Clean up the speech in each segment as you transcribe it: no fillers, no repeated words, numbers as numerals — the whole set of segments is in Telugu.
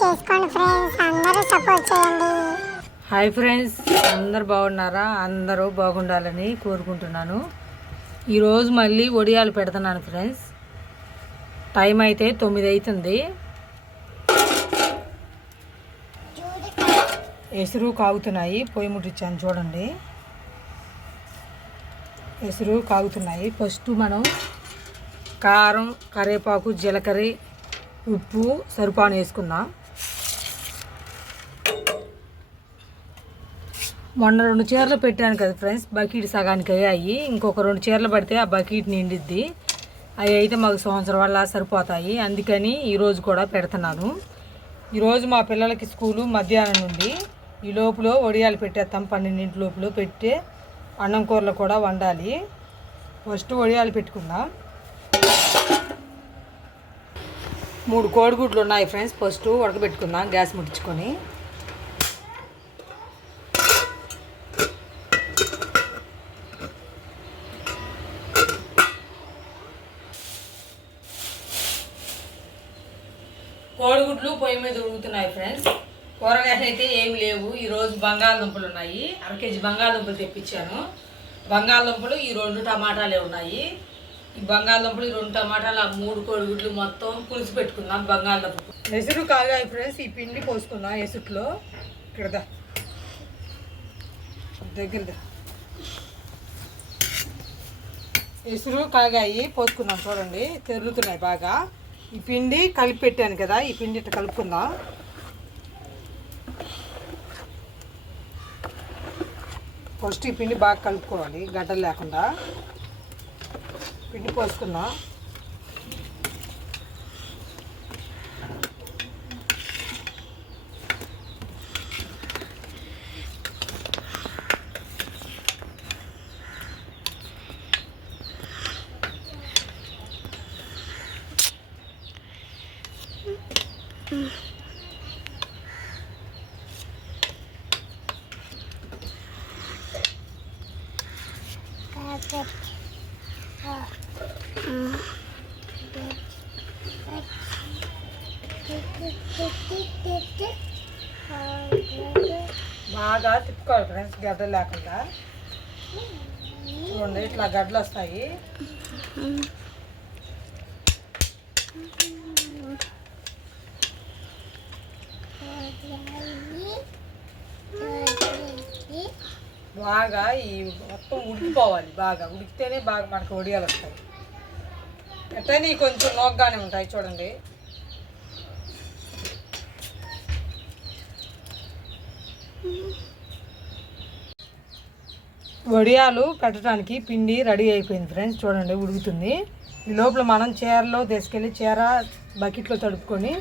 చేసుకోండి ఫ్రెండ్స్, అందరూ సపోర్ట్ చేయండి. హాయ్ ఫ్రెండ్స్, అందరు బాగున్నారా? అందరూ బాగుండాలని కోరుకుంటున్నాను. ఈరోజు మళ్ళీ వడియాలు పెడుతున్నాను ఫ్రెండ్స్. టైం అయితే 9 అవుతుంది. ఎసురు కాగుతున్నాయి, పొయ్యి ముట్టించాను చూడండి. ఎసురు కాగుతున్నాయి. ఫస్ట్ మనం కారం, కరివేపాకు, జీలకర్ర, ఉప్పు సరిపాను వేసుకుందాం. మొన్న 2 చీరలు పెట్టాను కదా ఫ్రెండ్స్, బకెట్ సగానికి అయ్యాయి. ఇంకొక 2 చీరలు పడితే ఆ బకెట్ నిండిద్ది. అవి అయితే మాకు సంవత్సరం వల్ల సరిపోతాయి. అందుకని ఈరోజు కూడా పెడుతున్నాను. ఈరోజు మా పిల్లలకి స్కూలు మధ్యాహ్నం నుండి. ఈ లోపల వడియాలు పెట్టేస్తాం. 12 లోపల పెట్టి అన్నం కూరలు కూడా వండాలి. ఫస్ట్ వడియాలు పెట్టుకుందాం. 3 కోడిగుడ్లు ఉన్నాయి ఫ్రెండ్స్. ఫస్ట్ ఉడకబెట్టుకుందాం గ్యాస్ ముట్టించుకొని. కోడిగుడ్లు పొయ్యి మీద ఉడుకుతున్నాయి ఫ్రెండ్స్. కూరగాయలు అయితే ఏమి లేవు. ఈరోజు బంగాళదుంపలు ఉన్నాయి. 1/2 కేజీ బంగాళదుంపలు తెప్పించాను. బంగాళదుంపలు ఈ 2 టమాటాలే ఉన్నాయి. ఈ బంగాళదుంపలు ఈ 2 టమాటాలు, ఆ 3 కోడిగుడ్లు మొత్తం పులుసు పెట్టుకుందాం. బంగాళదుంపలు ఎసురు కాగాయి ఫ్రెండ్స్. ఈ పిండి పోసుకుందాం ఎసుట్లో. ఇక్కడదా దగ్గరదా ఎసురు కాగాయి పోసుకున్నాం చూడండి. తెరులుతున్నాయి బాగా. ఈ పిండి కలిపి పెట్టాను కదా, ఈ పిండి ఇట్లా కలుపుకుందాం. ఫస్ట్ ఈ పిండి బాగా కలుపుకోవాలి, గడ్డలు లేకుండా. పిండి పోసుకుందాం. బాగా తిప్పుకోవాలి ఫ్రెండ్స్, గడ్డలు లేకుండా. చూడండి ఇట్లా గడ్డలు వస్తాయి. బాగా ఈ మొత్తం ఉడికిపోవాలి. బాగా ఉడికితేనే బాగా మనకు వడియాలు వస్తాయి. ఎట్టయినా కొంచెం నోగ్గానే ఉంటాయి చూడండి. వడియాలు పెట్టడానికి పిండి రెడీ అయిపోయింది ఫ్రెండ్స్. చూడండి ఉడుకుతుంది. ఈ లోపల మనం చీరలో తీసుకెళ్ళి చీర బకెట్లో తడుపుకొని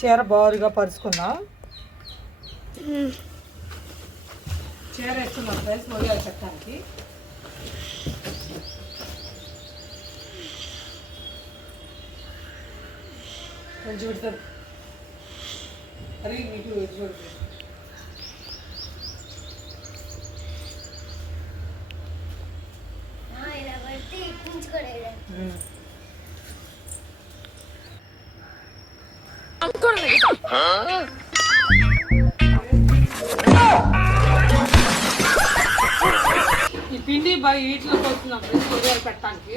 చీర బారుగా పరుచుకుందాం. చీర వేసుకున్నాం ఫ్రెండ్స్ వడియాలు పెట్టడానికి. కొంచెం పెడతారు అది మీకు చూడండి. ఈ పిండి బాగా వీటిలో పోతున్నాం ఫ్రెండ్స్ వడియాలు పెట్టడానికి.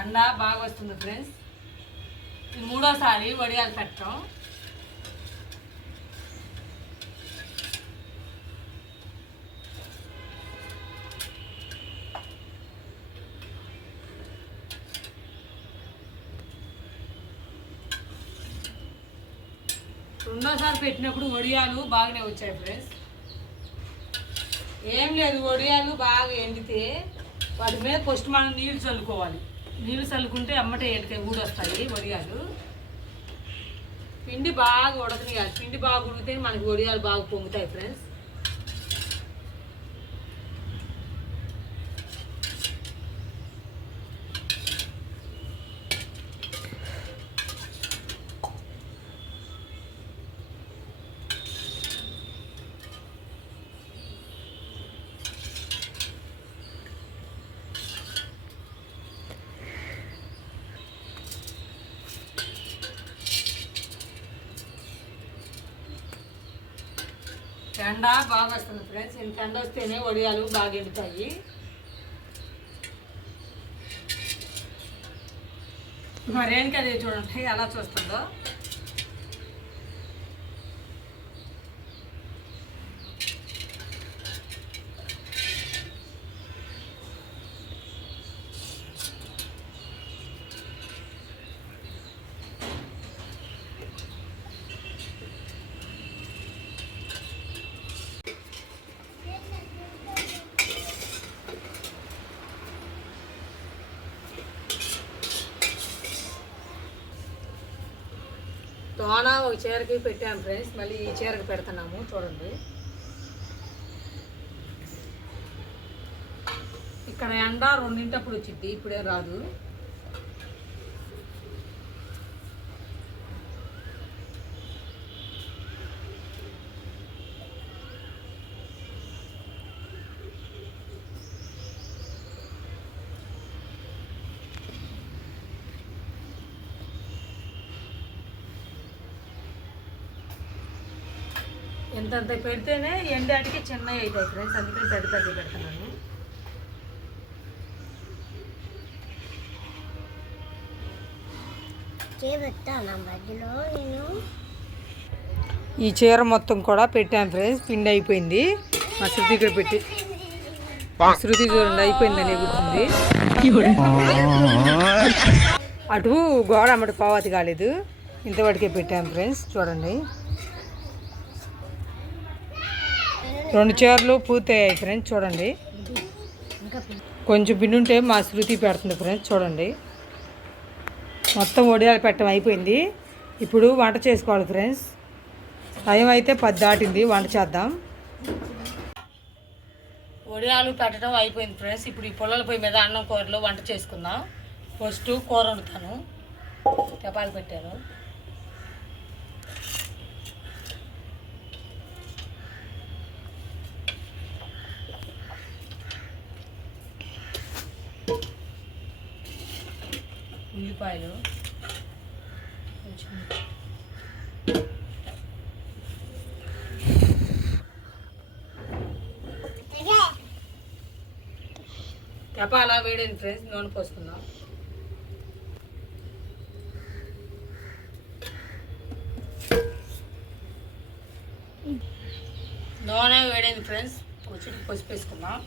ఎండ బాగా వస్తుంది ఫ్రెండ్స్. ఇది 3వసారి వడియాలు పెట్టడం. రెండోసారి పెట్టినప్పుడు వడియాలు బాగానే వచ్చాయి ఫ్రెండ్స్. ఏం లేదు, వడియాలు బాగా ఎండితే వాటి మీద ఫస్ట్ మనం నీళ్ళు చల్లుకోవాలి. నీళ్ళు చల్లుకుంటే అమ్మటే ఎండితే ఊడొస్తాయి వడియాలు. పిండి బాగా ఉడకనియాలి. పిండి బాగా ఉడికితే మనకి వడియాలు బాగా పొంగుతాయి ఫ్రెండ్స్. ఎండ బాగా వస్తుంది ఫ్రెండ్స్. ఇంత ఎండ వస్తేనే వడియాలు బాగా ఎండుతాయి. మరేంటి అది చూడండి ఎలా చూస్తుందో. తోన ఒక చీరకి పెట్టాము ఫ్రెండ్స్, మళ్ళీ ఈ చీరకి పెడుతున్నాము చూడండి. ఇక్కడ ఎండ 2 వచ్చింది, ఇప్పుడే రాదు. ఇంతంత పెడితేనే ఎండాటికి చిన్నవి అవుతాయి ఫ్రెండ్స్, అందుకని పెద్ద పెడుతున్నాను. ఈ చీర మొత్తం కూడా పెట్టాను ఫ్రెండ్స్, పిండి అయిపోయింది. మా శృతి ఇక్కడ పెట్టి, శృతి చూడండి అయిపోయిందని ఎగురుతుంది. అటు గోడ అమ్మటి పావతి కాలేదు, ఇంతవరకే పెట్టాను ఫ్రెండ్స్ చూడండి. 2 చీరలు పూర్తయ్యాయి ఫ్రెండ్స్ చూడండి. కొంచెం పిండి ఉంటే మా శృతి పెడుతుంది ఫ్రెండ్స్ చూడండి. మొత్తం వడియాలు పెట్టడం అయిపోయింది. ఇప్పుడు వంట చేసుకోవాలి ఫ్రెండ్స్. టైం అయితే 10 దాటింది, వంట చేద్దాం. వడియాలు పెట్టడం అయిపోయింది ఫ్రెండ్స్. ఇప్పుడు ఈ పొలాల పొయ్యి మీద అన్నం కూరలో వంట చేసుకుందాం. ఫస్ట్ కూర వండుతాను. చపాలు పెట్టాను. ఉల్లిపాయలు, తెపాలా వేడైంది ఫ్రెండ్స్, నూనె పోసుకుందాం. నూనె వేడైంది ఫ్రెండ్స్, పసుపు వేసుకుందాం.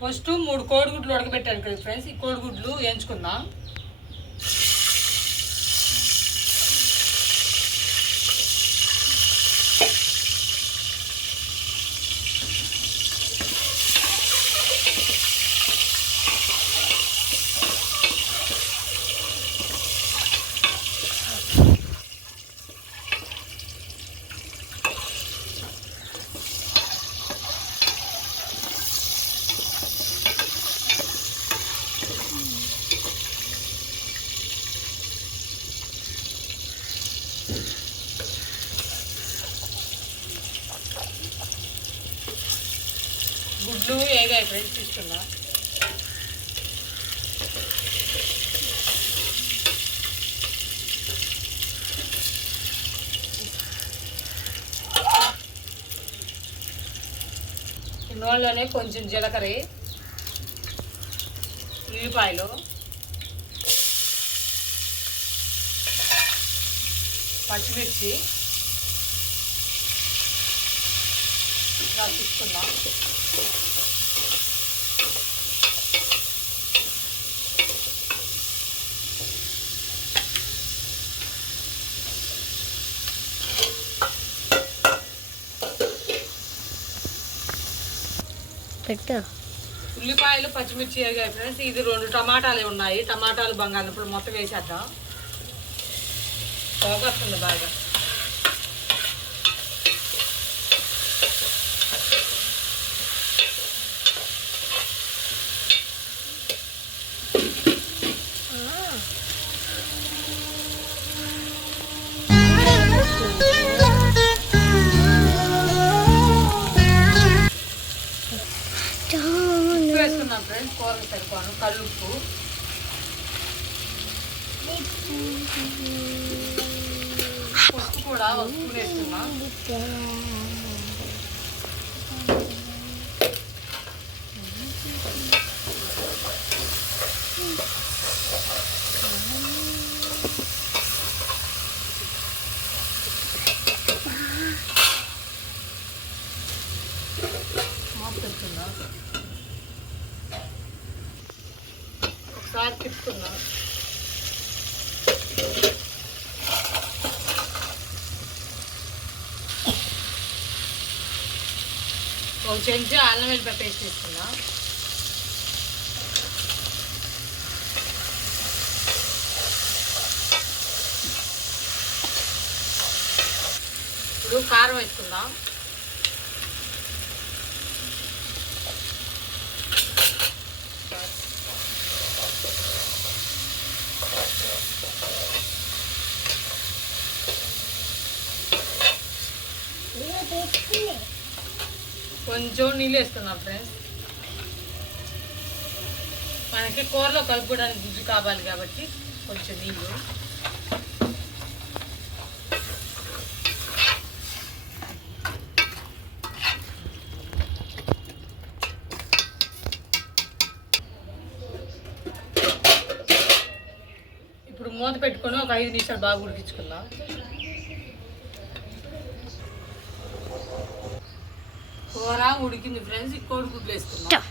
ఫస్ట్ 3 కోడిగుడ్లు ఉడకబెట్టాను కదా ఫ్రెండ్స్, ఈ కోడిగుడ్లు వేయించుకుందాం. గుడ్లు ఏగా ఫ్రెండ్స్ తీసుకున్నా. నూనెలోనే కొంచెం జీలకర్ర, ఉల్లిపాయలు, పచ్చిమిర్చి తీసుకున్నాం. ఉల్లిపాయలు పచ్చిమిర్చి వేగాయి ఫ్రెండ్స్. ఇది 2 టమాటాలు ఉన్నాయి. టమాటాలు బంగాళదుంపలు మొత్తం వేసేద్దాం. పోగొస్తుంది బాగా. వేసుకున్నాం ఫ్రెండ్స్, కూరలు సరిపోను. కల్లుప్పు, పసుపు కూడా ఒక స్పూన్ వేసుకున్నా. ఒకసారి తిప్పుకున్నా. ఒక చెంచా అల్లం వెల్లిపాయ పేస్ట్ తీసుకున్నా. ఇప్పుడు కారం వేసుకుందాం. కొంచెం నీళ్ళు వేస్తున్నాం ఫ్రెండ్స్. మనకి కూరలో కలుపుకోవడానికి గుజ్జు కావాలి కాబట్టి కొంచెం నీళ్ళు. ఇప్పుడు మూత పెట్టుకొని ఒక 5 నిమిషాలు బాగా ఉడికించుకుందాం. కూర ఉడికింది ఫ్రెండ్స్. ఈ కోడిగుడ్లు వేసుకుందాం.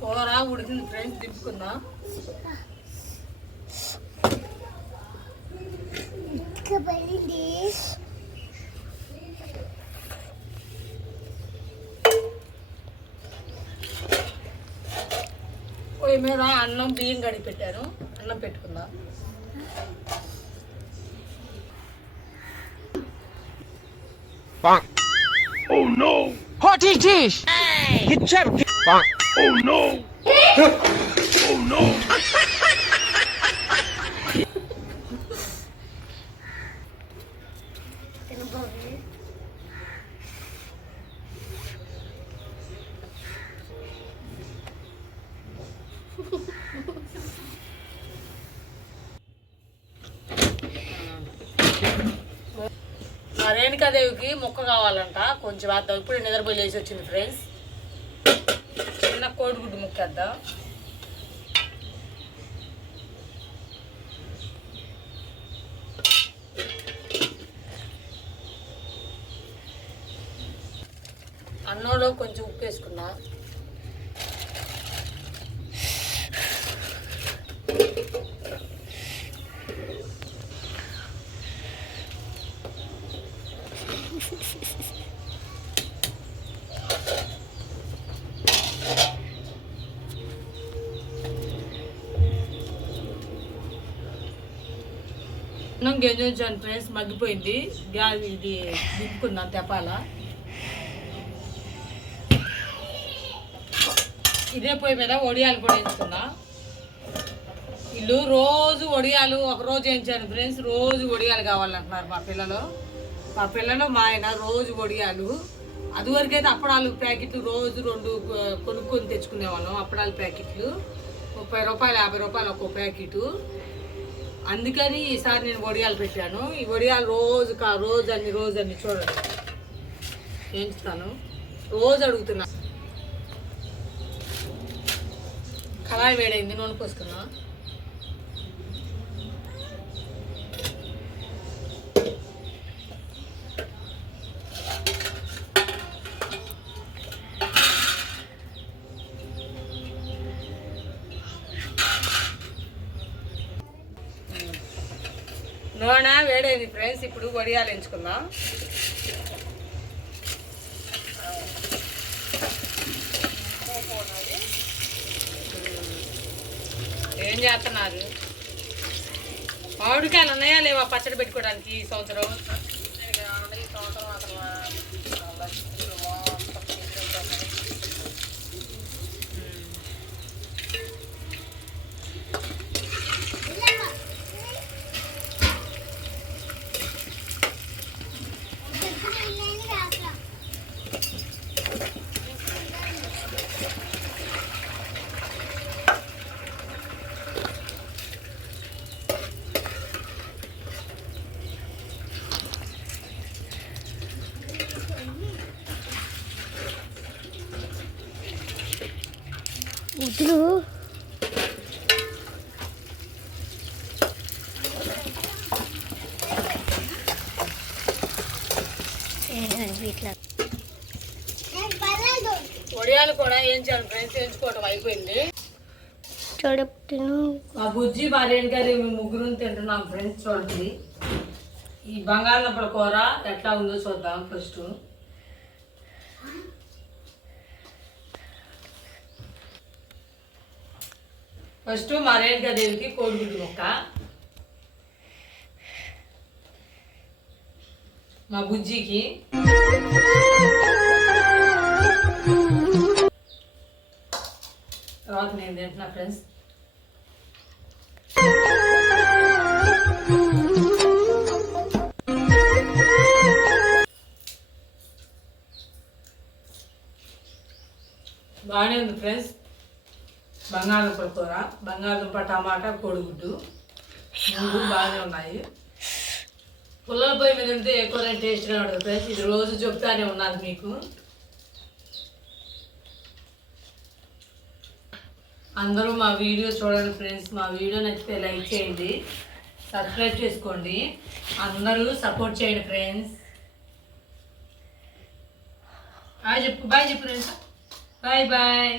కూర ఉడికింది ఫ్రెండ్స్. దింపుకుందాం. పొయ్యి మీద అన్నం బియ్యం కడిగి పెట్టాను. అన్నం పెట్టుకుందాం. Oh no! What is this? It's a... Oh no! Oh no! రేణుకాదేవికి ముక్క కావాలంట. కొంచెం వేద్దాం. ఇప్పుడు నిద్రపోయి లేచి వచ్చింది ఫ్రెండ్స్. చిన్న కోడిగుడ్డు ముక్క వేద్దాం. అన్నంలో కొంచెం ఉప్పు వేసుకున్నా. అన్నం గెంజొంచాను ఫ్రెండ్స్. మగ్గిపోయింది. గ్యాస్ ఇది దింపుకుందాం తెపాల. ఇదే పొయ్యి మీద వడియాలు కూడా వేయించుకున్నా. వీళ్ళు రోజు వడియాలు ఒక రోజు వేయించాను ఫ్రెండ్స్. రోజు వడియాలు కావాలంటున్నారు మా పిల్లలు మా ఆయన. రోజు వడియాలు. అదివరకైతే అప్పడాలు ప్యాకెట్లు రోజు 2 కొనుక్కొని తెచ్చుకునేవాళ్ళం. అప్పడాల ప్యాకెట్లు 30 రూపాయలు 50 రూపాయలు ఒక్కో ప్యాకెట్. అందుకని ఈసారి నేను వడియాలు పెట్టాను. ఈ వడియాలు రోజు అన్ని చూడండి వేయించుతాను. రోజు అడుగుతున్నా. కళాయి వేడైంది. నూనె పోసుకున్నా. నూనె వేడైంది ఫ్రెండ్స్. ఇప్పుడు వడియాలు ఎంచుకుందాం. ఏం చేస్తున్నారు? మామిడికాయలు ఉన్నాయా లేవా పచ్చడి పెట్టుకోవడానికి ఈ సంవత్సరం? ఇట్లా వడియాలు కూడా వేయించాను ఫ్రెండ్స్, వేయించుకోవటం అయిపోయింది. చూడప్పుడు మా బుజ్జి మా రేణుగా మేము ముగ్గురు తింటున్నాం ఫ్రెండ్స్. చూడండి ఈ బంగాళదుంపల కూర ఎట్లా ఉందో చూద్దాం. ఫస్ట్ మా రేణుగా దేవికి కోడిగుడ్డు ముక్క, మా బుజ్జికి తర్వాత నేను తింటున్నా ఫ్రెండ్స్. బాగానే ఉంది ఫ్రెండ్స్. బంగాళదుంపల కూర, బంగాళదుంప, టమాటా, కోడిగుడ్డు మూడు బాగానే ఉన్నాయి. పుల్లల పొయ్యి మీద ఉంటే ఎక్కువ టేస్ట్గా ఉంటుంది ఫ్రెండ్స్. ఇది రోజు చెప్తానే ఉన్నాను మీకు. అందరూ మా వీడియో చూడండి ఫ్రెండ్స్. మా వీడియో నచ్చితే లైక్ చేయండి, సబ్స్క్రైబ్ చేసుకోండి, అందరూ సపోర్ట్ చేయండి ఫ్రెండ్స్. బాయ్ చెప్పు ఫ్రెండ్స్. Bye bye.